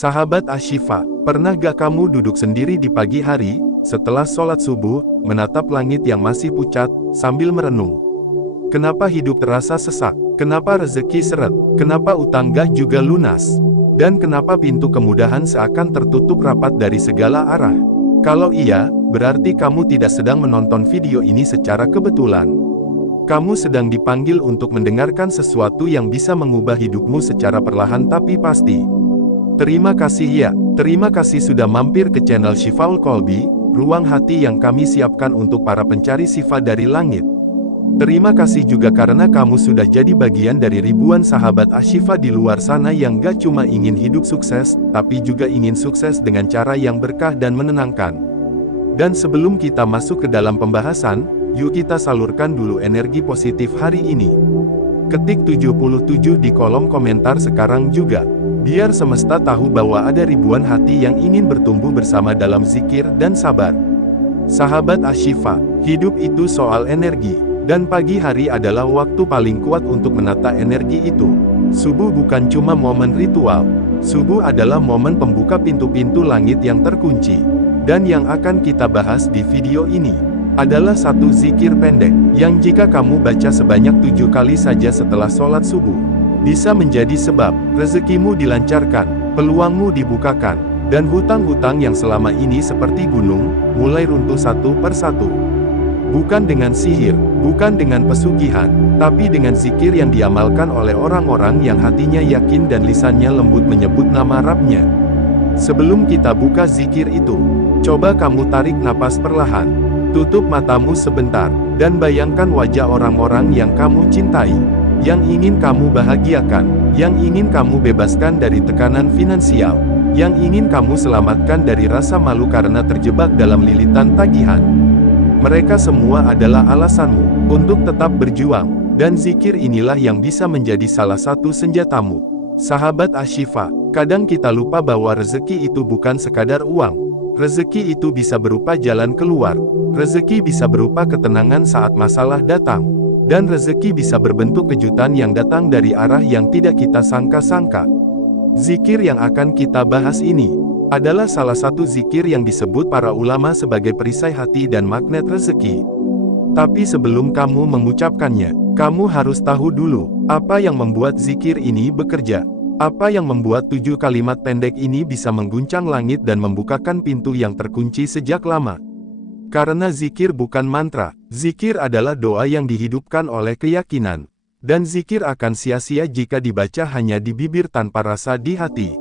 Sahabat Ashifa, pernah gak kamu duduk sendiri di pagi hari, setelah sholat subuh, menatap langit yang masih pucat, sambil merenung? Kenapa hidup terasa sesak? Kenapa rezeki seret? Kenapa utang gak juga lunas? Dan kenapa pintu kemudahan seakan tertutup rapat dari segala arah? Kalau iya, berarti kamu tidak sedang menonton video ini secara kebetulan. Kamu sedang dipanggil untuk mendengarkan sesuatu yang bisa mengubah hidupmu secara perlahan tapi pasti. Terima kasih ya, terima kasih sudah mampir ke channel Shifaul Qalbi, ruang hati yang kami siapkan untuk para pencari sifat dari langit. Terima kasih juga karena kamu sudah jadi bagian dari ribuan sahabat Ashifa di luar sana yang gak cuma ingin hidup sukses, tapi juga ingin sukses dengan cara yang berkah dan menenangkan. Dan sebelum kita masuk ke dalam pembahasan, yuk kita salurkan dulu energi positif hari ini. Ketik 77 di kolom komentar sekarang juga, biar semesta tahu bahwa ada ribuan hati yang ingin bertumbuh bersama dalam zikir dan sabar. Sahabat Ashifa, hidup itu soal energi, dan pagi hari adalah waktu paling kuat untuk menata energi itu. Subuh bukan cuma momen ritual, subuh adalah momen pembuka pintu-pintu langit yang terkunci. Dan yang akan kita bahas di video ini adalah satu zikir pendek, yang jika kamu baca sebanyak 7 kali saja setelah sholat subuh, bisa menjadi sebab rezekimu dilancarkan, peluangmu dibukakan, dan hutang-hutang yang selama ini seperti gunung, mulai runtuh satu persatu. Bukan dengan sihir, bukan dengan pesugihan, tapi dengan zikir yang diamalkan oleh orang-orang yang hatinya yakin dan lisannya lembut menyebut nama Rabb-Nya. Sebelum kita buka zikir itu, coba kamu tarik napas perlahan, tutup matamu sebentar, dan bayangkan wajah orang-orang yang kamu cintai, yang ingin kamu bahagiakan, yang ingin kamu bebaskan dari tekanan finansial, yang ingin kamu selamatkan dari rasa malu karena terjebak dalam lilitan tagihan. Mereka semua adalah alasanmu untuk tetap berjuang, dan zikir inilah yang bisa menjadi salah satu senjatamu. Sahabat Ashifa, kadang kita lupa bahwa rezeki itu bukan sekadar uang. Rezeki itu bisa berupa jalan keluar, rezeki bisa berupa ketenangan saat masalah datang, dan rezeki bisa berbentuk kejutan yang datang dari arah yang tidak kita sangka-sangka. Zikir yang akan kita bahas ini adalah salah satu zikir yang disebut para ulama sebagai perisai hati dan magnet rezeki. Tapi sebelum kamu mengucapkannya, kamu harus tahu dulu, apa yang membuat zikir ini bekerja. Apa yang membuat 7 kalimat pendek ini bisa mengguncang langit dan membukakan pintu yang terkunci sejak lama. Karena zikir bukan mantra, zikir adalah doa yang dihidupkan oleh keyakinan. Dan zikir akan sia-sia jika dibaca hanya di bibir tanpa rasa di hati.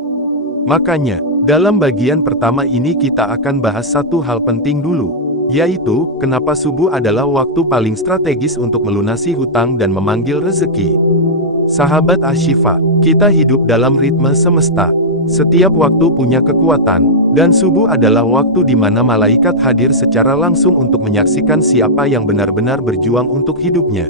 Makanya, dalam bagian pertama ini kita akan bahas satu hal penting dulu, yaitu, kenapa subuh adalah waktu paling strategis untuk melunasi hutang dan memanggil rezeki. Sahabat Ashifa, kita hidup dalam ritme semesta. Setiap waktu punya kekuatan, dan subuh adalah waktu di mana malaikat hadir secara langsung untuk menyaksikan siapa yang benar-benar berjuang untuk hidupnya.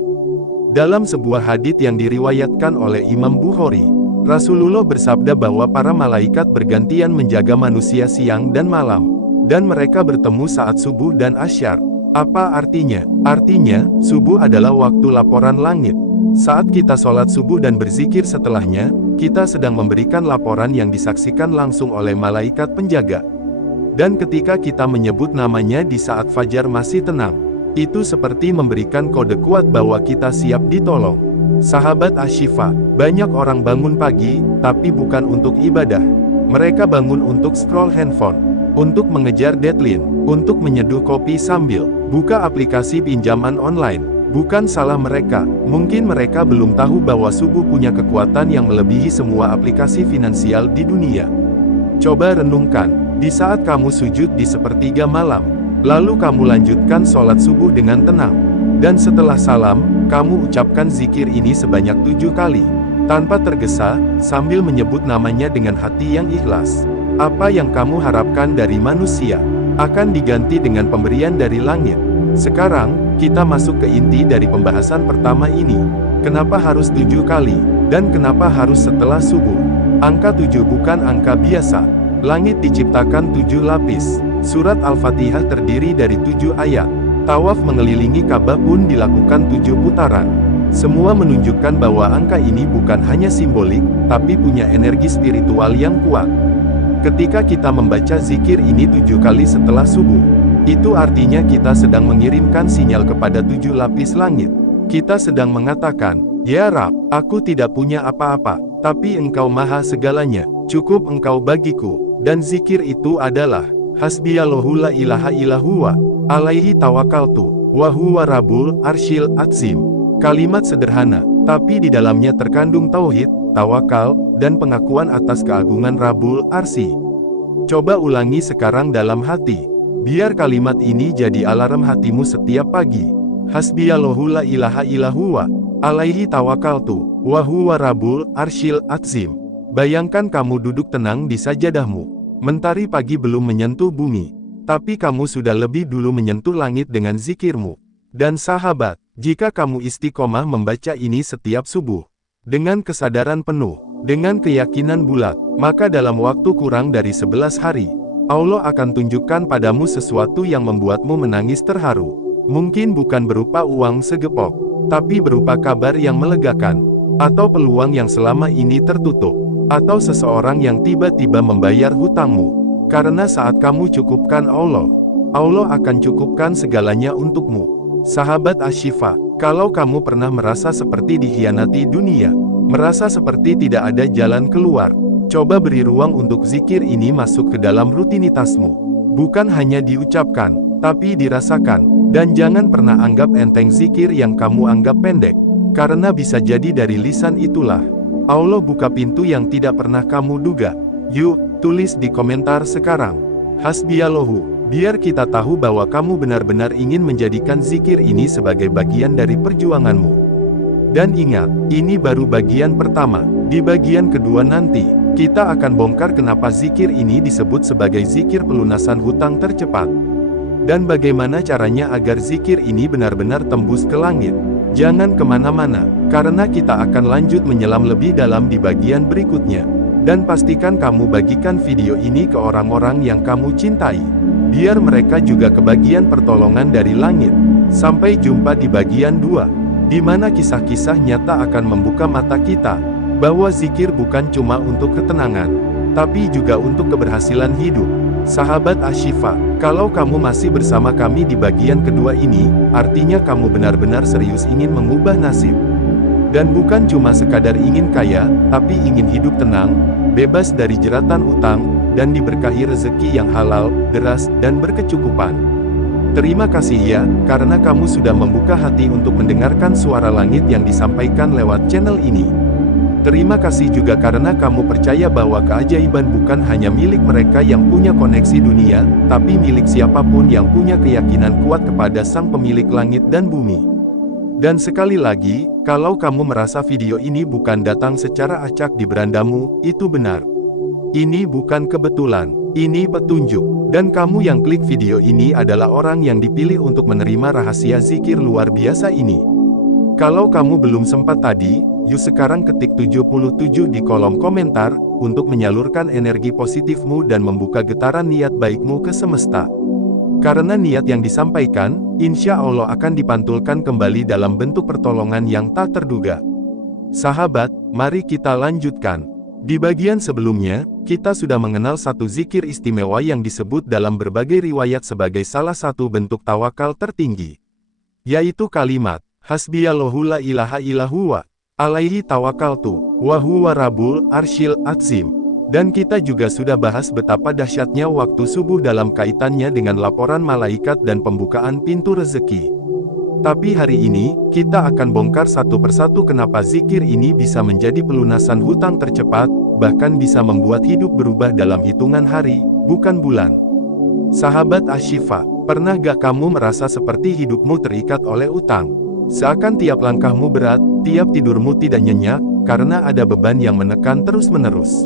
Dalam sebuah hadits yang diriwayatkan oleh Imam Bukhari, Rasulullah bersabda bahwa para malaikat bergantian menjaga manusia siang dan malam, dan mereka bertemu saat subuh dan asyar. Apa artinya? Artinya, subuh adalah waktu laporan langit. Saat kita sholat subuh dan berzikir setelahnya, kita sedang memberikan laporan yang disaksikan langsung oleh malaikat penjaga. Dan ketika kita menyebut namanya di saat fajar masih tenang, itu seperti memberikan kode kuat bahwa kita siap ditolong. Sahabat Ashifa, banyak orang bangun pagi, tapi bukan untuk ibadah. Mereka bangun untuk scroll handphone, untuk mengejar deadline, untuk menyeduh kopi sambil buka aplikasi pinjaman online. Bukan salah mereka, mungkin mereka belum tahu bahwa subuh punya kekuatan yang melebihi semua aplikasi finansial di dunia. Coba renungkan, di saat kamu sujud di sepertiga malam, lalu kamu lanjutkan sholat subuh dengan tenang. Dan setelah salam, kamu ucapkan zikir ini sebanyak 7 kali, tanpa tergesa, sambil menyebut namanya dengan hati yang ikhlas. Apa yang kamu harapkan dari manusia, akan diganti dengan pemberian dari langit. Sekarang, kita masuk ke inti dari pembahasan pertama ini. Kenapa harus 7 kali, dan kenapa harus setelah subuh? Angka 7 bukan angka biasa. Langit diciptakan 7 lapis. Surat Al-Fatihah terdiri dari 7 ayat. Tawaf mengelilingi Ka'bah pun dilakukan 7 putaran. Semua menunjukkan bahwa angka ini bukan hanya simbolik, tapi punya energi spiritual yang kuat. Ketika kita membaca zikir ini 7 kali setelah subuh, itu artinya kita sedang mengirimkan sinyal kepada 7 lapis langit. Kita sedang mengatakan, "Ya Rab, aku tidak punya apa-apa, tapi Engkau maha segalanya, cukup Engkau bagiku." Dan zikir itu adalah, Hasbiyallahu la ilaha illa huwa, alaihi tawakkaltu, wa huwa rabbul arsyil azim. Kalimat sederhana, tapi di dalamnya terkandung tauhid, tawakal, dan pengakuan atas keagungan Rabbul Arsy. Coba ulangi sekarang dalam hati. Biar kalimat ini jadi alarm hatimu setiap pagi. Hasbiyallahu la ilaha illa huwa, alaihi tawakkaltu, wa huwa rabbul arsyil azim. Bayangkan kamu duduk tenang di sajadahmu. Mentari pagi belum menyentuh bumi, tapi kamu sudah lebih dulu menyentuh langit dengan zikirmu. Dan sahabat, jika kamu istiqomah membaca ini setiap subuh, dengan kesadaran penuh, dengan keyakinan bulat, maka dalam waktu kurang dari 11 hari, Allah akan tunjukkan padamu sesuatu yang membuatmu menangis terharu. Mungkin bukan berupa uang segepok, tapi berupa kabar yang melegakan, atau peluang yang selama ini tertutup, atau seseorang yang tiba-tiba membayar hutangmu. Karena saat kamu cukupkan Allah, Allah akan cukupkan segalanya untukmu. Sahabat Asy-Syifa, kalau kamu pernah merasa seperti dikhianati dunia, merasa seperti tidak ada jalan keluar, coba beri ruang untuk zikir ini masuk ke dalam rutinitasmu. Bukan hanya diucapkan, tapi dirasakan. Dan jangan pernah anggap enteng zikir yang kamu anggap pendek, karena bisa jadi dari lisan itulah Allah buka pintu yang tidak pernah kamu duga. Yuk, tulis di komentar sekarang, Hasbiyallahu, biar kita tahu bahwa kamu benar-benar ingin menjadikan zikir ini sebagai bagian dari perjuanganmu. Dan ingat, ini baru bagian pertama. Di bagian kedua nanti, kita akan bongkar kenapa zikir ini disebut sebagai zikir pelunasan hutang tercepat. Dan bagaimana caranya agar zikir ini benar-benar tembus ke langit. Jangan kemana-mana, karena kita akan lanjut menyelam lebih dalam di bagian berikutnya. Dan pastikan kamu bagikan video ini ke orang-orang yang kamu cintai, biar mereka juga kebagian pertolongan dari langit. Sampai jumpa di bagian 2, di mana kisah-kisah nyata akan membuka mata kita, bahwa zikir bukan cuma untuk ketenangan, tapi juga untuk keberhasilan hidup. Sahabat Asy-Syifa, kalau kamu masih bersama kami di bagian kedua ini, artinya kamu benar-benar serius ingin mengubah nasib. Dan bukan cuma sekadar ingin kaya, tapi ingin hidup tenang, bebas dari jeratan utang, dan diberkahi rezeki yang halal, deras, dan berkecukupan. Terima kasih ya, karena kamu sudah membuka hati untuk mendengarkan suara langit yang disampaikan lewat channel ini. Terima kasih juga karena kamu percaya bahwa keajaiban bukan hanya milik mereka yang punya koneksi dunia, tapi milik siapapun yang punya keyakinan kuat kepada Sang Pemilik langit dan bumi. Dan sekali lagi, kalau kamu merasa video ini bukan datang secara acak di berandamu, itu benar. Ini bukan kebetulan, ini petunjuk. Dan kamu yang klik video ini adalah orang yang dipilih untuk menerima rahasia zikir luar biasa ini. Kalau kamu belum sempat tadi, yuk sekarang ketik 77 di kolom komentar, untuk menyalurkan energi positifmu dan membuka getaran niat baikmu ke semesta. Karena niat yang disampaikan, insya Allah akan dipantulkan kembali dalam bentuk pertolongan yang tak terduga. Sahabat, mari kita lanjutkan. Di bagian sebelumnya, kita sudah mengenal satu zikir istimewa yang disebut dalam berbagai riwayat sebagai salah satu bentuk tawakal tertinggi, yaitu kalimat, Hasbiyallahu la ilaha illa huwa, alaihi tawakkaltu, wa huwa rabbul arsyil azim. Dan kita juga sudah bahas betapa dahsyatnya waktu subuh dalam kaitannya dengan laporan malaikat dan pembukaan pintu rezeki. Tapi hari ini, kita akan bongkar satu persatu kenapa zikir ini bisa menjadi pelunasan hutang tercepat, bahkan bisa membuat hidup berubah dalam hitungan hari, bukan bulan. Sahabat Asy-Syifa, pernah gak kamu merasa seperti hidupmu terikat oleh utang? Seakan tiap langkahmu berat, tiap tidurmu tidak nyenyak, karena ada beban yang menekan terus-menerus.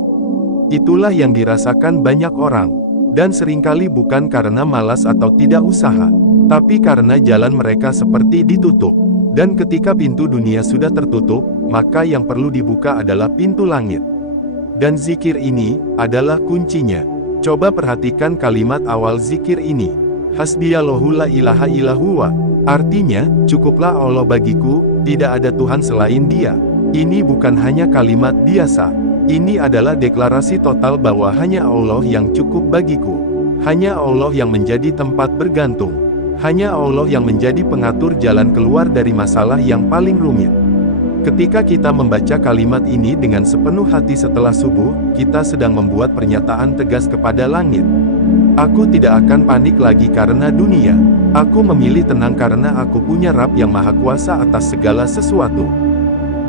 Itulah yang dirasakan banyak orang. Dan seringkali bukan karena malas atau tidak usaha, tapi karena jalan mereka seperti ditutup. Dan ketika pintu dunia sudah tertutup, maka yang perlu dibuka adalah pintu langit. Dan zikir ini adalah kuncinya. Coba perhatikan kalimat awal zikir ini. Hasbiyallahu la ilaha illa huwa. Artinya, cukuplah Allah bagiku, tidak ada Tuhan selain Dia. Ini bukan hanya kalimat biasa, Ini adalah deklarasi total bahwa hanya Allah yang cukup bagiku. Hanya Allah yang menjadi tempat bergantung. Hanya Allah yang menjadi pengatur jalan keluar dari masalah yang paling rumit. Ketika kita membaca kalimat ini dengan sepenuh hati setelah subuh, kita sedang membuat pernyataan tegas kepada langit. Aku tidak akan panik lagi karena dunia. Aku memilih tenang karena aku punya Rabb yang Maha Kuasa atas segala sesuatu.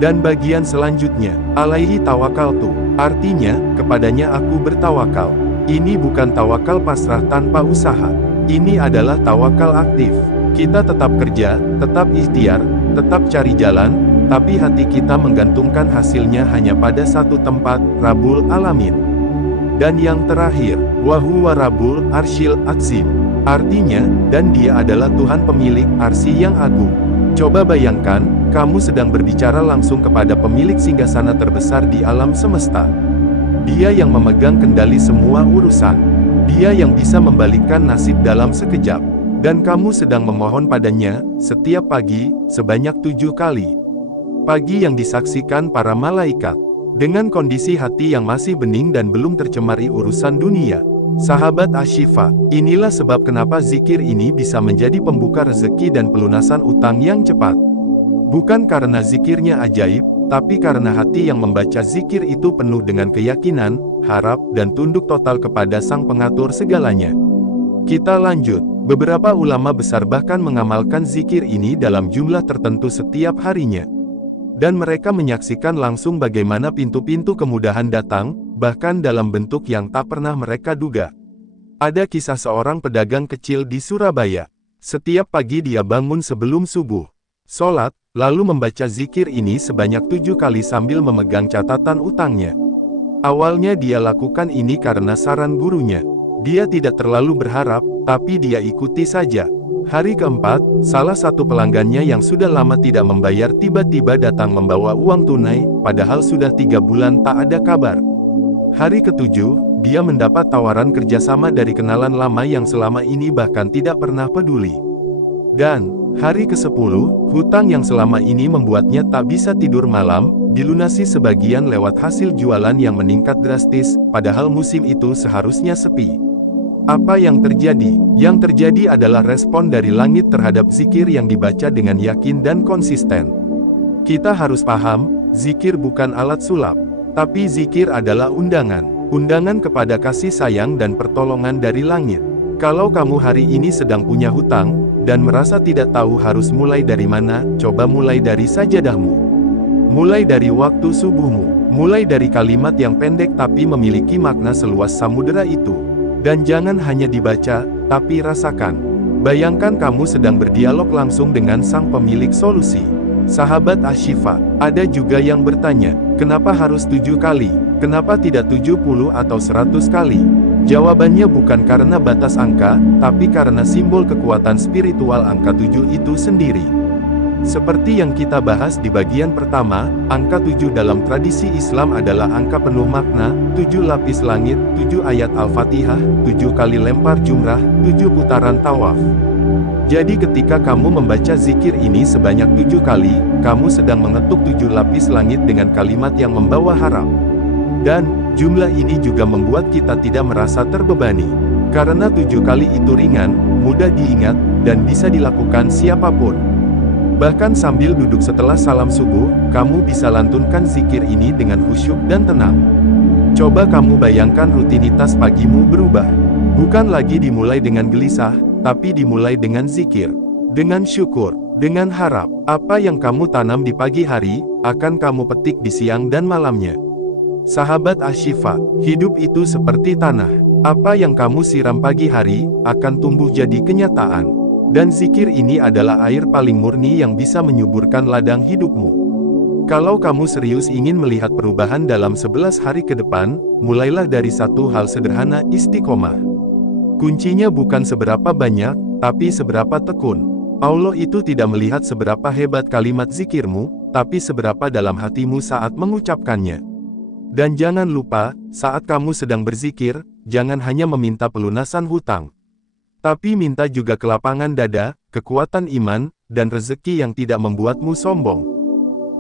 Dan bagian selanjutnya, alaihi tawakaltu, artinya, kepadanya aku bertawakal. Ini bukan tawakal pasrah tanpa usaha. Ini adalah tawakal aktif. Kita tetap kerja, tetap ikhtiar, tetap cari jalan, tapi hati kita menggantungkan hasilnya hanya pada satu tempat, Rabbul Alamin. Dan yang terakhir, wa huwa Rabbul Arsyil Azim. Artinya, dan dia adalah Tuhan pemilik arsy yang agung. Coba bayangkan, kamu sedang berbicara langsung kepada pemilik singgasana terbesar di alam semesta. Dia yang memegang kendali semua urusan. Dia yang bisa membalikkan nasib dalam sekejap. Dan kamu sedang memohon padanya, setiap pagi, sebanyak 7 kali. Pagi yang disaksikan para malaikat. Dengan kondisi hati yang masih bening dan belum tercemari urusan dunia. Sahabat Asy-Syifa, inilah sebab kenapa zikir ini bisa menjadi pembuka rezeki dan pelunasan utang yang cepat. Bukan karena zikirnya ajaib, tapi karena hati yang membaca zikir itu penuh dengan keyakinan, harap, dan tunduk total kepada Sang Pengatur segalanya. Kita lanjut. Beberapa ulama besar bahkan mengamalkan zikir ini dalam jumlah tertentu setiap harinya. Dan mereka menyaksikan langsung bagaimana pintu-pintu kemudahan datang, bahkan dalam bentuk yang tak pernah mereka duga. Ada kisah seorang pedagang kecil di Surabaya. Setiap pagi dia bangun sebelum subuh, sholat, lalu membaca zikir ini sebanyak 7 kali sambil memegang catatan utangnya. Awalnya dia lakukan ini karena saran gurunya. Dia tidak terlalu berharap, tapi dia ikuti saja. Hari keempat, salah satu pelanggannya yang sudah lama tidak membayar tiba-tiba datang membawa uang tunai, padahal sudah 3 bulan tak ada kabar. Hari ketujuh, dia mendapat tawaran kerjasama dari kenalan lama yang selama ini bahkan tidak pernah peduli. Dan, hari ke-10, hutang yang selama ini membuatnya tak bisa tidur malam, dilunasi sebagian lewat hasil jualan yang meningkat drastis, padahal musim itu seharusnya sepi. Apa yang terjadi? Yang terjadi adalah respon dari langit terhadap zikir yang dibaca dengan yakin dan konsisten. Kita harus paham, zikir bukan alat sulap, tapi zikir adalah undangan. Undangan kepada kasih sayang dan pertolongan dari langit. Kalau kamu hari ini sedang punya hutang, dan merasa tidak tahu harus mulai dari mana, coba mulai dari sajadahmu. Mulai dari waktu subuhmu. Mulai dari kalimat yang pendek tapi memiliki makna seluas samudera itu. Dan jangan hanya dibaca, tapi rasakan. Bayangkan kamu sedang berdialog langsung dengan sang pemilik solusi. Sahabat Asy-Syifa, ada juga yang bertanya, kenapa harus 7 kali? Kenapa tidak 70 atau 100 kali? Jawabannya bukan karena batas angka, tapi karena simbol kekuatan spiritual angka 7 itu sendiri. Seperti yang kita bahas di bagian pertama, angka 7 dalam tradisi Islam adalah angka penuh makna, 7 lapis langit, 7 ayat Al-Fatihah, 7 kali lempar jumrah, 7 putaran tawaf. Jadi ketika kamu membaca zikir ini sebanyak 7 kali, kamu sedang mengetuk 7 lapis langit dengan kalimat yang membawa harap. Dan, jumlah ini juga membuat kita tidak merasa terbebani. Karena 7 kali itu ringan, mudah diingat, dan bisa dilakukan siapapun. Bahkan sambil duduk setelah salam subuh, kamu bisa lantunkan zikir ini dengan khusyuk dan tenang. Coba kamu bayangkan rutinitas pagimu berubah. Bukan lagi dimulai dengan gelisah, tapi dimulai dengan zikir. Dengan syukur, dengan harap, apa yang kamu tanam di pagi hari, akan kamu petik di siang dan malamnya. Sahabat Asy-Syifa, hidup itu seperti tanah. Apa yang kamu siram pagi hari, akan tumbuh jadi kenyataan. Dan zikir ini adalah air paling murni yang bisa menyuburkan ladang hidupmu. Kalau kamu serius ingin melihat perubahan dalam 11 hari ke depan, mulailah dari satu hal sederhana, istiqomah. Kuncinya bukan seberapa banyak, tapi seberapa tekun. Allah itu tidak melihat seberapa hebat kalimat zikirmu, tapi seberapa dalam hatimu saat mengucapkannya. Dan jangan lupa, saat kamu sedang berzikir, jangan hanya meminta pelunasan hutang. Tapi minta juga kelapangan dada, kekuatan iman, dan rezeki yang tidak membuatmu sombong.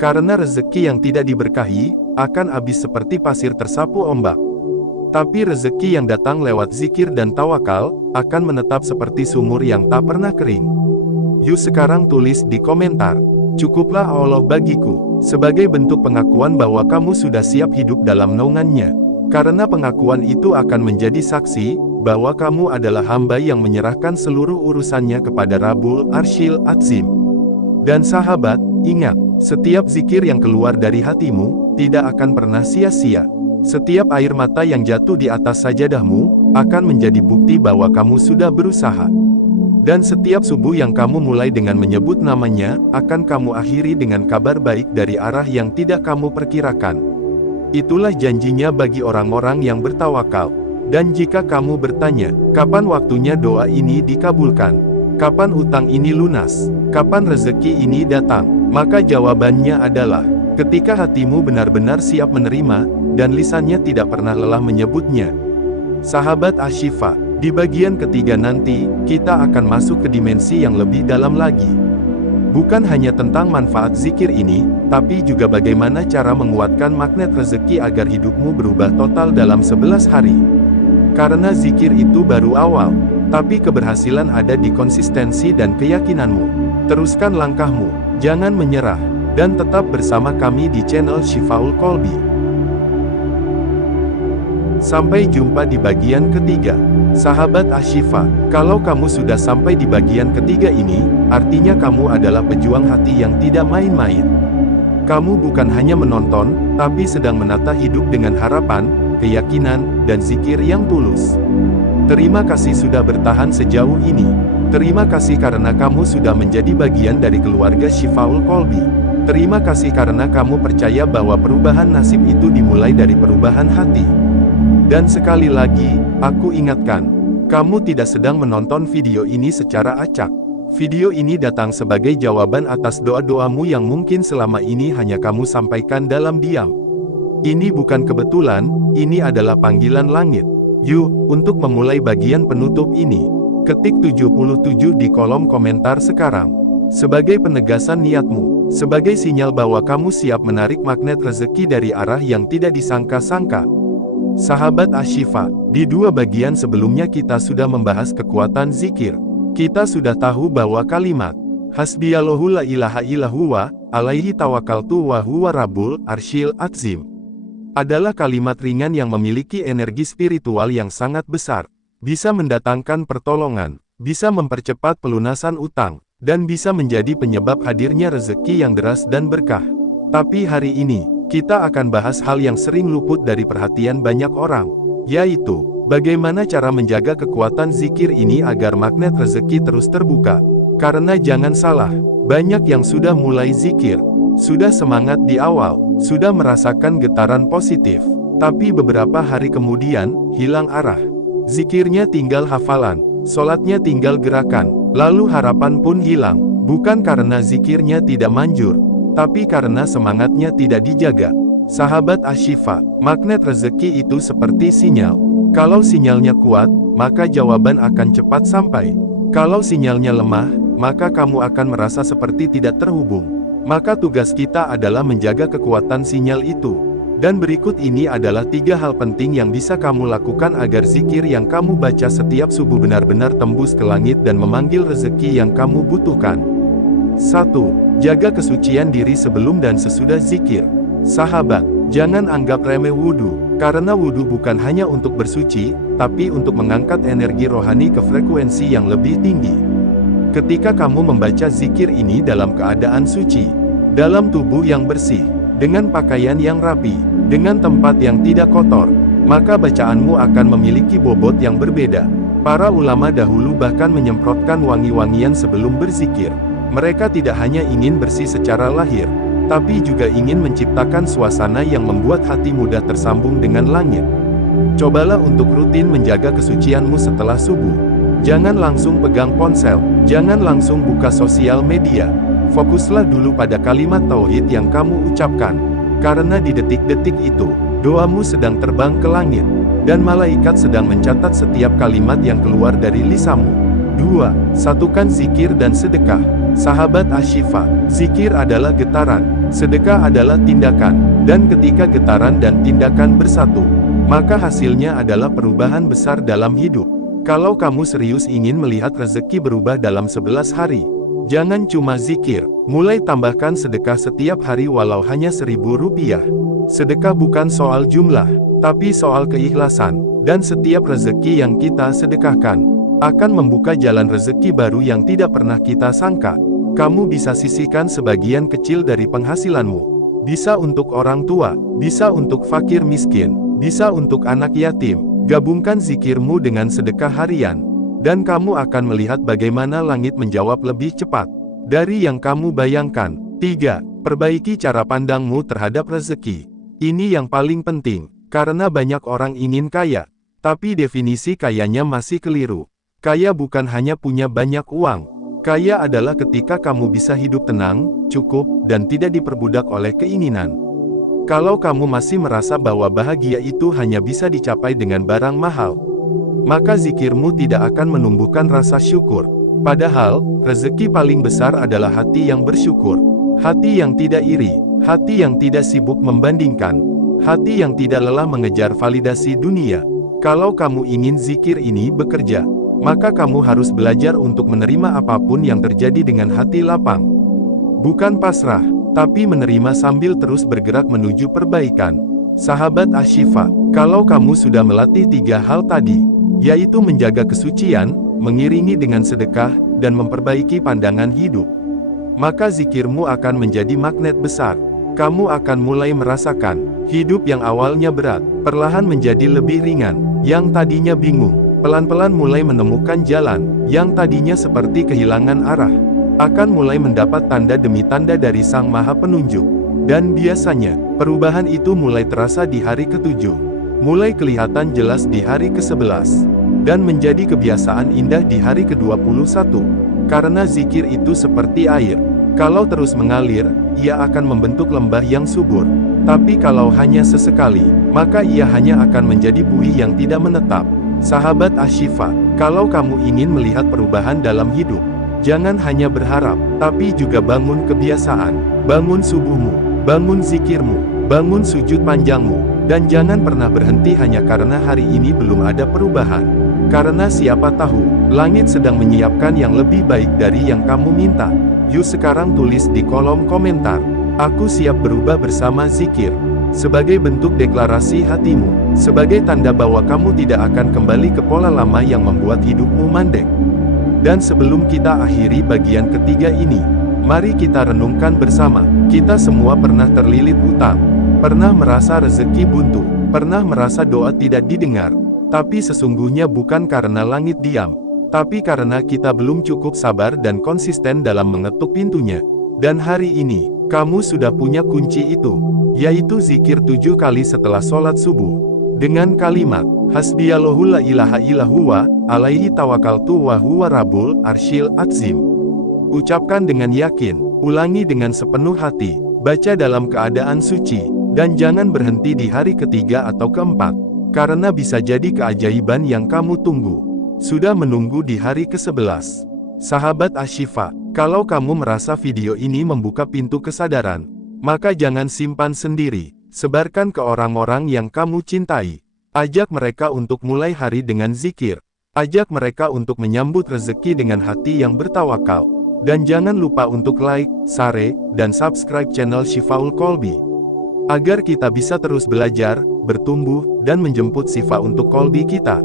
Karena rezeki yang tidak diberkahi, akan habis seperti pasir tersapu ombak. Tapi rezeki yang datang lewat zikir dan tawakal, akan menetap seperti sumur yang tak pernah kering. Yuk sekarang tulis di komentar, "Cukuplah Allah bagiku," sebagai bentuk pengakuan bahwa kamu sudah siap hidup dalam naungannya. Karena pengakuan itu akan menjadi saksi, bahwa kamu adalah hamba yang menyerahkan seluruh urusannya kepada Rabbul Arsyil Azim. Dan sahabat, ingat, setiap zikir yang keluar dari hatimu, tidak akan pernah sia-sia. Setiap air mata yang jatuh di atas sajadahmu, akan menjadi bukti bahwa kamu sudah berusaha. Dan setiap subuh yang kamu mulai dengan menyebut namanya, akan kamu akhiri dengan kabar baik dari arah yang tidak kamu perkirakan. Itulah janjinya bagi orang-orang yang bertawakal. Dan jika kamu bertanya, kapan waktunya doa ini dikabulkan? Kapan utang ini lunas? Kapan rezeki ini datang? Maka jawabannya adalah, ketika hatimu benar-benar siap menerima, dan lisannya tidak pernah lelah menyebutnya. Sahabat Ashifa, di bagian ketiga nanti, kita akan masuk ke dimensi yang lebih dalam lagi. Bukan hanya tentang manfaat zikir ini, tapi juga bagaimana cara menguatkan magnet rezeki agar hidupmu berubah total dalam 11 hari. Karena zikir itu baru awal, tapi keberhasilan ada di konsistensi dan keyakinanmu. Teruskan langkahmu, jangan menyerah, dan tetap bersama kami di channel Shifaul Qalbi. Sampai jumpa di bagian ketiga. Sahabat Ashifa, kalau kamu sudah sampai di bagian ketiga ini, artinya kamu adalah pejuang hati yang tidak main-main. Kamu bukan hanya menonton, tapi sedang menata hidup dengan harapan, keyakinan, dan zikir yang tulus. Terima kasih sudah bertahan sejauh ini. Terima kasih karena kamu sudah menjadi bagian dari keluarga Shifaul Qalbi. Terima kasih karena kamu percaya bahwa perubahan nasib itu dimulai dari perubahan hati. Dan sekali lagi, aku ingatkan, kamu tidak sedang menonton video ini secara acak. Video ini datang sebagai jawaban atas doa-doamu yang mungkin selama ini hanya kamu sampaikan dalam diam. Ini bukan kebetulan, ini adalah panggilan langit. Yuk, untuk memulai bagian penutup ini, ketik 77 di kolom komentar sekarang. Sebagai penegasan niatmu, sebagai sinyal bahwa kamu siap menarik magnet rezeki dari arah yang tidak disangka-sangka. Sahabat Ashifa, di dua bagian sebelumnya kita sudah membahas kekuatan zikir. Kita sudah tahu bahwa kalimat, Hasbiyallahu la ilaha illa huwa, alaihi tawakkaltu wa huwa rabbul arsyil azim, adalah kalimat ringan yang memiliki energi spiritual yang sangat besar, bisa mendatangkan pertolongan, bisa mempercepat pelunasan utang, dan bisa menjadi penyebab hadirnya rezeki yang deras dan berkah. Tapi hari ini, kita akan bahas hal yang sering luput dari perhatian banyak orang, yaitu, bagaimana cara menjaga kekuatan zikir ini agar magnet rezeki terus terbuka. Karena jangan salah, banyak yang sudah mulai zikir, sudah semangat di awal, sudah merasakan getaran positif, tapi beberapa hari kemudian, hilang arah. Zikirnya tinggal hafalan, sholatnya tinggal gerakan, lalu harapan pun hilang, bukan karena zikirnya tidak manjur, tapi karena semangatnya tidak dijaga. Sahabat Ashifa, magnet rezeki itu seperti sinyal. Kalau sinyalnya kuat, maka jawaban akan cepat sampai. Kalau sinyalnya lemah, maka kamu akan merasa seperti tidak terhubung. Maka tugas kita adalah menjaga kekuatan sinyal itu. Dan berikut ini adalah 3 hal penting yang bisa kamu lakukan agar zikir yang kamu baca setiap subuh benar-benar tembus ke langit dan memanggil rezeki yang kamu butuhkan. 1. Jaga kesucian diri sebelum dan sesudah zikir. Sahabat, jangan anggap remeh wudhu, karena wudhu bukan hanya untuk bersuci, tapi untuk mengangkat energi rohani ke frekuensi yang lebih tinggi. Ketika kamu membaca zikir ini dalam keadaan suci, dalam tubuh yang bersih, dengan pakaian yang rapi, dengan tempat yang tidak kotor, maka bacaanmu akan memiliki bobot yang berbeda. Para ulama dahulu bahkan menyemprotkan wangi-wangian sebelum berzikir. Mereka tidak hanya ingin bersih secara lahir, tapi juga ingin menciptakan suasana yang membuat hati mudah tersambung dengan langit. Cobalah untuk rutin menjaga kesucianmu setelah subuh. Jangan langsung pegang ponsel, jangan langsung buka sosial media. Fokuslah dulu pada kalimat tauhid yang kamu ucapkan. Karena di detik-detik itu, doamu sedang terbang ke langit, dan malaikat sedang mencatat setiap kalimat yang keluar dari lisanmu. 2. Satukan zikir dan sedekah. Sahabat Ashifa, zikir adalah getaran, sedekah adalah tindakan. Dan ketika getaran dan tindakan bersatu, maka hasilnya adalah perubahan besar dalam hidup. Kalau kamu serius ingin melihat rezeki berubah dalam 11 hari, jangan cuma zikir, mulai tambahkan sedekah setiap hari walau hanya Rp1.000. Sedekah bukan soal jumlah, tapi soal keikhlasan, dan setiap rezeki yang kita sedekahkan akan membuka jalan rezeki baru yang tidak pernah kita sangka. Kamu bisa sisihkan sebagian kecil dari penghasilanmu, bisa untuk orang tua, bisa untuk fakir miskin, bisa untuk anak yatim. Gabungkan zikirmu dengan sedekah harian, dan kamu akan melihat bagaimana langit menjawab lebih cepat dari yang kamu bayangkan. 3. Perbaiki cara pandangmu terhadap rezeki. Ini yang paling penting, karena banyak orang ingin kaya, tapi definisi kayanya masih keliru. Kaya bukan hanya punya banyak uang. Kaya adalah ketika kamu bisa hidup tenang, cukup, dan tidak diperbudak oleh keinginan. Kalau kamu masih merasa bahwa bahagia itu hanya bisa dicapai dengan barang mahal, maka zikirmu tidak akan menumbuhkan rasa syukur. Padahal, rezeki paling besar adalah hati yang bersyukur, hati yang tidak iri, hati yang tidak sibuk membandingkan, hati yang tidak lelah mengejar validasi dunia. Kalau kamu ingin zikir ini bekerja, maka kamu harus belajar untuk menerima apapun yang terjadi dengan hati lapang. Bukan pasrah, tapi menerima sambil terus bergerak menuju perbaikan. Sahabat Ashifa, kalau kamu sudah melatih 3 hal tadi, yaitu menjaga kesucian, mengiringi dengan sedekah, dan memperbaiki pandangan hidup, maka zikirmu akan menjadi magnet besar. Kamu akan mulai merasakan hidup yang awalnya berat, perlahan menjadi lebih ringan. Yang tadinya bingung, pelan-pelan mulai menemukan jalan. Yang tadinya seperti kehilangan arah, akan mulai mendapat tanda demi tanda dari Sang Maha Penunjuk. Dan biasanya, perubahan itu mulai terasa di hari ke-7, mulai kelihatan jelas di hari ke-11, dan menjadi kebiasaan indah di hari ke-21. Karena zikir itu seperti air. Kalau terus mengalir, ia akan membentuk lembah yang subur. Tapi kalau hanya sesekali, maka ia hanya akan menjadi buih yang tidak menetap. Sahabat Ashifa, kalau kamu ingin melihat perubahan dalam hidup, jangan hanya berharap, tapi juga bangun kebiasaan. Bangun subuhmu, bangun zikirmu, bangun sujud panjangmu, dan jangan pernah berhenti hanya karena hari ini belum ada perubahan. Karena siapa tahu, langit sedang menyiapkan yang lebih baik dari yang kamu minta. Yuk sekarang tulis di kolom komentar, "Aku siap berubah bersama zikir." Sebagai bentuk deklarasi hatimu, sebagai tanda bahwa kamu tidak akan kembali ke pola lama yang membuat hidupmu mandek. Dan sebelum kita akhiri bagian ketiga ini, mari kita renungkan bersama. Kita semua pernah terlilit utang, pernah merasa rezeki buntu, pernah merasa doa tidak didengar. Tapi sesungguhnya bukan karena langit diam, tapi karena kita belum cukup sabar dan konsisten dalam mengetuk pintunya. Dan hari ini, kamu sudah punya kunci itu, yaitu zikir 7 kali setelah sholat subuh. Dengan kalimat, Hasbiyallahu la ilaha illa huwa, alaihi tawakkaltu wa huwa rabbul arsyil azim. Ucapkan dengan yakin, ulangi dengan sepenuh hati, baca dalam keadaan suci, dan jangan berhenti di hari ketiga atau keempat, karena bisa jadi keajaiban yang kamu tunggu sudah menunggu di hari ke-11. Sahabat Ashifa, kalau kamu merasa video ini membuka pintu kesadaran, maka jangan simpan sendiri, sebarkan ke orang-orang yang kamu cintai. Ajak mereka untuk mulai hari dengan zikir. Ajak mereka untuk menyambut rezeki dengan hati yang bertawakal. Dan jangan lupa untuk like, share, dan subscribe channel Shifaul Qalbi, agar kita bisa terus belajar, bertumbuh, dan menjemput Shifa untuk Qalbi kita.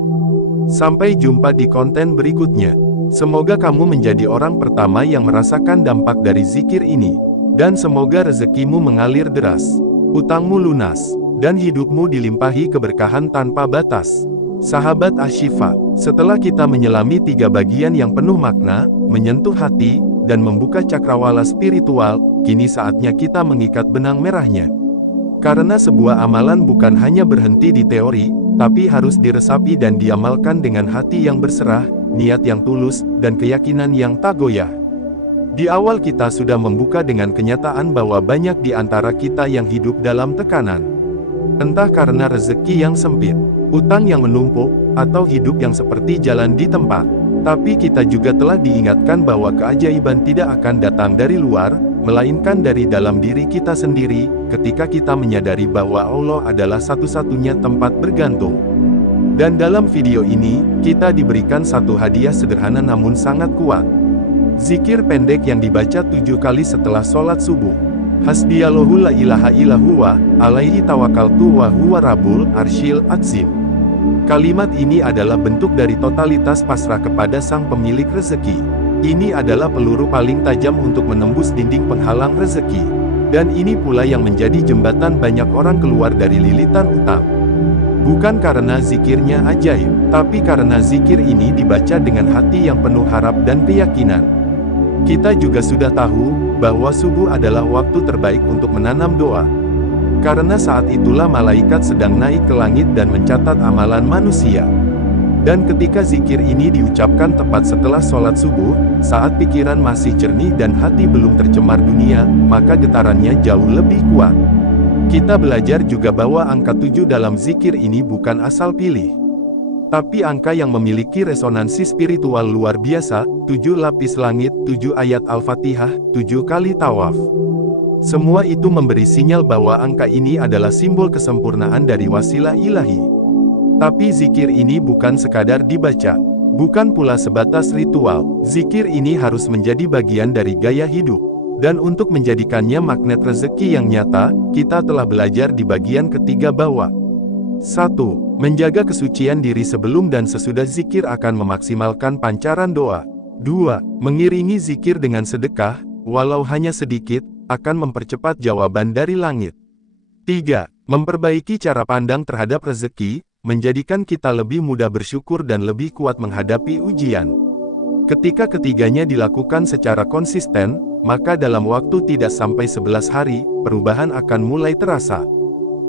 Sampai jumpa di konten berikutnya. Semoga kamu menjadi orang pertama yang merasakan dampak dari zikir ini. Dan semoga rezekimu mengalir deras, utangmu lunas, dan hidupmu dilimpahi keberkahan tanpa batas. Sahabat Ashifa, setelah kita menyelami 3 bagian yang penuh makna, menyentuh hati, dan membuka cakrawala spiritual, kini saatnya kita mengikat benang merahnya. Karena sebuah amalan bukan hanya berhenti di teori, tapi harus diresapi dan diamalkan dengan hati yang berserah, niat yang tulus, dan keyakinan yang tak goyah. Di awal kita sudah membuka dengan kenyataan bahwa banyak di antara kita yang hidup dalam tekanan. Entah karena rezeki yang sempit, utang yang menumpuk, atau hidup yang seperti jalan di tempat. Tapi kita juga telah diingatkan bahwa keajaiban tidak akan datang dari luar, melainkan dari dalam diri kita sendiri, ketika kita menyadari bahwa Allah adalah satu-satunya tempat bergantung. Dan dalam video ini, kita diberikan satu hadiah sederhana namun sangat kuat. Zikir pendek yang dibaca 7 kali setelah sholat subuh. Hasbiyallahu la ilaha illa huwa, alaihi tawakkaltu wa huwa rabbul arsyil azim. Kalimat ini adalah bentuk dari totalitas pasrah kepada sang pemilik rezeki. Ini adalah peluru paling tajam untuk menembus dinding penghalang rezeki. Dan ini pula yang menjadi jembatan banyak orang keluar dari lilitan utang. Bukan karena zikirnya ajaib, tapi karena zikir ini dibaca dengan hati yang penuh harap dan keyakinan. Kita juga sudah tahu bahwa subuh adalah waktu terbaik untuk menanam doa. Karena saat itulah malaikat sedang naik ke langit dan mencatat amalan manusia. Dan ketika zikir ini diucapkan tepat setelah sholat subuh, saat pikiran masih jernih dan hati belum tercemar dunia, maka getarannya jauh lebih kuat. Kita belajar juga bahwa angka 7 dalam zikir ini bukan asal pilih. Tapi angka yang memiliki resonansi spiritual luar biasa, 7 lapis langit, 7 ayat Al-Fatihah, 7 kali tawaf. Semua itu memberi sinyal bahwa angka ini adalah simbol kesempurnaan dari wasilah ilahi. Tapi zikir ini bukan sekadar dibaca. Bukan pula sebatas ritual. Zikir ini harus menjadi bagian dari gaya hidup. Dan untuk menjadikannya magnet rezeki yang nyata, kita telah belajar di bagian ketiga bahwa 1. Menjaga kesucian diri sebelum dan sesudah zikir akan memaksimalkan pancaran doa. 2. Mengiringi zikir dengan sedekah, walau hanya sedikit, akan mempercepat jawaban dari langit. 3. Memperbaiki cara pandang terhadap rezeki, menjadikan kita lebih mudah bersyukur dan lebih kuat menghadapi ujian. Ketika ketiganya dilakukan secara konsisten, maka dalam waktu tidak sampai 11 hari, perubahan akan mulai terasa.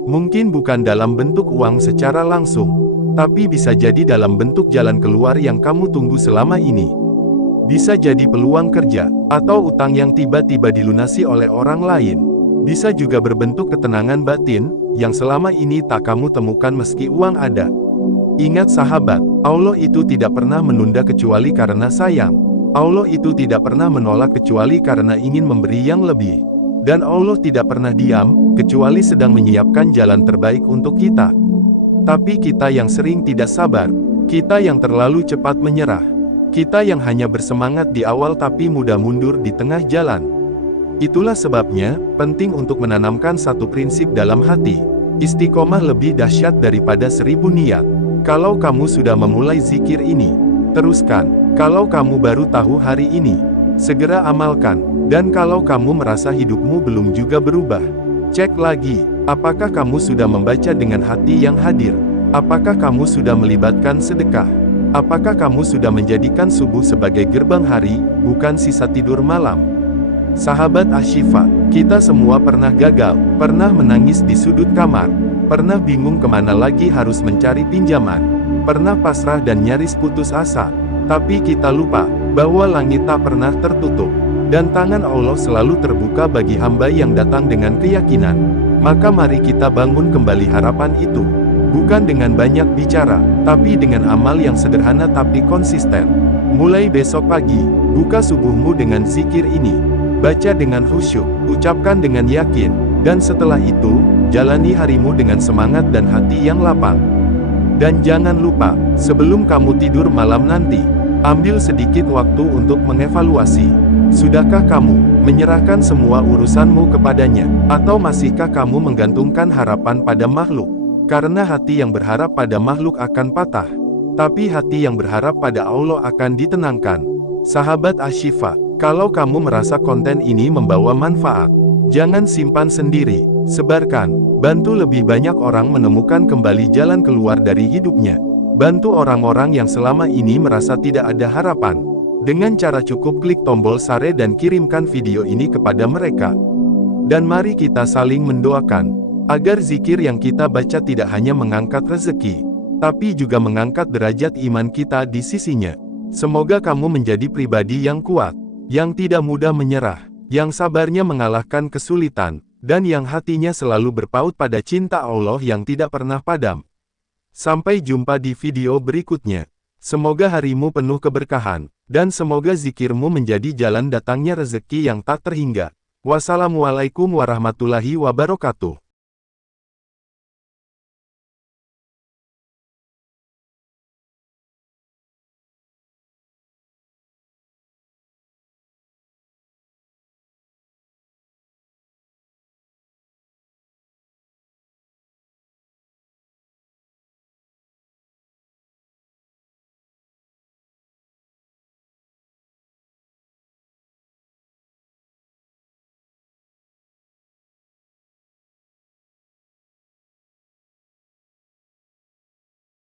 Mungkin bukan dalam bentuk uang secara langsung, tapi bisa jadi dalam bentuk jalan keluar yang kamu tunggu selama ini. Bisa jadi peluang kerja, atau utang yang tiba-tiba dilunasi oleh orang lain. Bisa juga berbentuk ketenangan batin, yang selama ini tak kamu temukan meski uang ada. Ingat sahabat, Allah itu tidak pernah menunda kecuali karena sayang. Allah itu tidak pernah menolak kecuali karena ingin memberi yang lebih. Dan Allah tidak pernah diam, kecuali sedang menyiapkan jalan terbaik untuk kita. Tapi kita yang sering tidak sabar, kita yang terlalu cepat menyerah, kita yang hanya bersemangat di awal tapi mudah mundur di tengah jalan. Itulah sebabnya, penting untuk menanamkan satu prinsip dalam hati. Istiqomah lebih dahsyat daripada 1000 niat. Kalau kamu sudah memulai zikir ini, teruskan. Kalau kamu baru tahu hari ini, segera amalkan. Dan kalau kamu merasa hidupmu belum juga berubah, cek lagi, apakah kamu sudah membaca dengan hati yang hadir? Apakah kamu sudah melibatkan sedekah? Apakah kamu sudah menjadikan subuh sebagai gerbang hari, bukan sisa tidur malam? Sahabat Ashifa, kita semua pernah gagal, pernah menangis di sudut kamar, pernah bingung kemana lagi harus mencari pinjaman, pernah pasrah dan nyaris putus asa. Tapi kita lupa, bahwa langit tak pernah tertutup, dan tangan Allah selalu terbuka bagi hamba yang datang dengan keyakinan. Maka mari kita bangun kembali harapan itu. Bukan dengan banyak bicara, tapi dengan amal yang sederhana tapi konsisten. Mulai besok pagi, buka subuhmu dengan zikir ini. Baca dengan khusyuk, ucapkan dengan yakin, dan setelah itu, jalani harimu dengan semangat dan hati yang lapang. Dan jangan lupa, sebelum kamu tidur malam nanti, ambil sedikit waktu untuk mengevaluasi. Sudahkah kamu menyerahkan semua urusanmu kepadanya? Atau masihkah kamu menggantungkan harapan pada makhluk? Karena hati yang berharap pada makhluk akan patah. Tapi hati yang berharap pada Allah akan ditenangkan. Sahabat Ashifa, kalau kamu merasa konten ini membawa manfaat, jangan simpan sendiri, sebarkan. Bantu lebih banyak orang menemukan kembali jalan keluar dari hidupnya. Bantu orang-orang yang selama ini merasa tidak ada harapan. Dengan cara cukup klik tombol share dan kirimkan video ini kepada mereka. Dan mari kita saling mendoakan, agar zikir yang kita baca tidak hanya mengangkat rezeki, tapi juga mengangkat derajat iman kita di sisinya. Semoga kamu menjadi pribadi yang kuat, yang tidak mudah menyerah, yang sabarnya mengalahkan kesulitan, dan yang hatinya selalu berpaut pada cinta Allah yang tidak pernah padam. Sampai jumpa di video berikutnya. Semoga harimu penuh keberkahan, dan semoga zikirmu menjadi jalan datangnya rezeki yang tak terhingga. Wassalamualaikum warahmatullahi wabarakatuh.